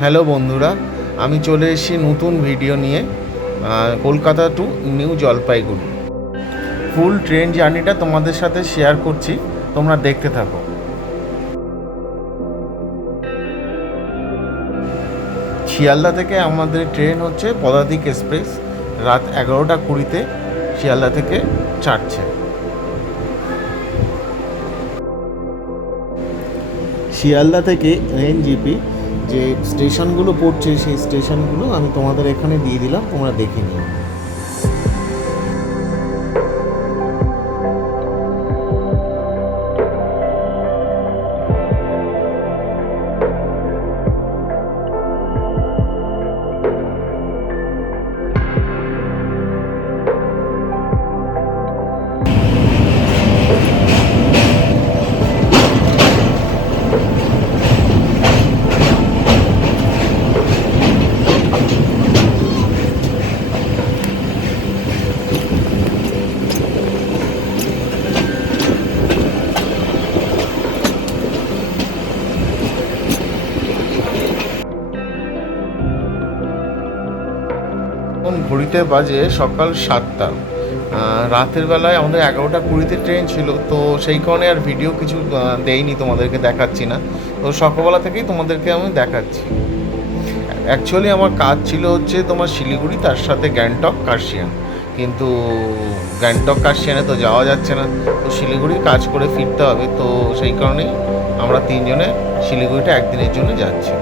হ্যালো বন্ধুরা, আমি চলে এসেছি নতুন ভিডিও নিয়ে কলকাতা টু নিউ জলপাইগুড়ি। ফুল ট্রেন জার্নিটা তোমাদের সাথে শেয়ার করছি, তোমরা দেখতে থাকো। শিয়ালদা থেকে আমাদের ট্রেন হচ্ছে পদাতিক এক্সপ্রেস, রাত 11:20 শিয়ালদা থেকে ছাড়ছে। শিয়ালদা থেকে এনজিপি যে স্টেশনগুলো পড়ছে সেই স্টেশনগুলো আমি তোমাদের এখানে দিয়ে দিলাম, তোমরা দেখে নিও। এখন ঘড়িতে বাজে সকাল 7টা। রাতের বেলায় আমাদের 11:20 ট্রেন ছিল, তো সেই কারণে আর ভিডিও কিছু দেইনি, তোমাদেরকে দেখাচ্ছি না। তো সকালবেলা থেকেই তোমাদেরকে আমি দেখাচ্ছি। অ্যাকচুয়ালি আমার কাজ ছিল হচ্ছে তোমার শিলিগুড়ি, তার সাথে গ্যাংটক কার্শিয়াং, কিন্তু গ্যাংটক কার্শিয়ানে তো যাওয়া যাচ্ছে না, তো শিলিগুড়ি কাজ করে ফিরতে হবে। তো সেই কারণেই আমরা তিনজনে শিলিগুড়িটা একদিনের জন্য যাচ্ছি।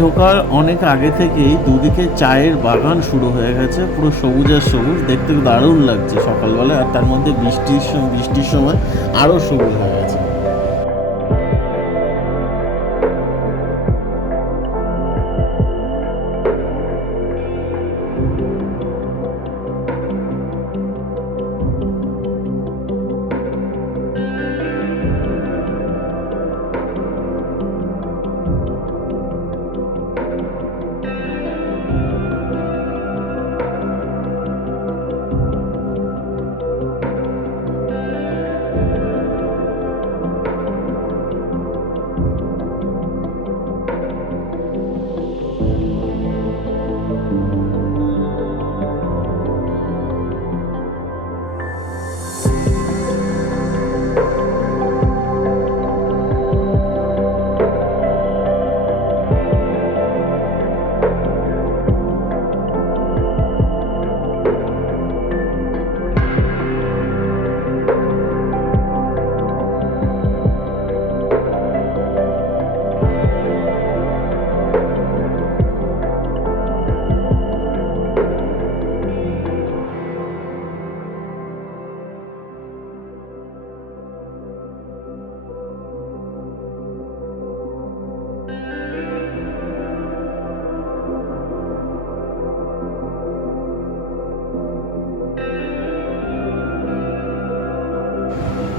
ঢোকার অনেক আগে থেকেই দুদিকে চায়ের বাগান শুরু হয়ে গেছে, পুরো সবুজ আর সবুজ, দেখতে দারুণ লাগছে সকালবেলা। আর তার মধ্যে বৃষ্টির সময় আরও সবুজ হয়ে গেছে।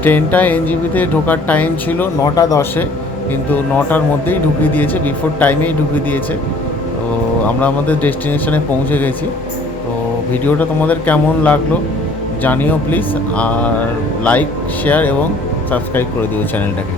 ট্রেনটা এনজিপিতে ঢোকার টাইম ছিল 9:10, কিন্তু 9টার মধ্যেই ঢুকিয়ে দিয়েছে, বিফোর টাইমেই ঢুকিয়ে দিয়েছে। তো আমরা আমাদের ডেস্টিনেশনে পৌঁছে গেছি। তো ভিডিওটা তোমাদের কেমন লাগলো জানিও প্লিজ, আর লাইক, শেয়ার এবং সাবস্ক্রাইব করে দিও চ্যানেলটাকে।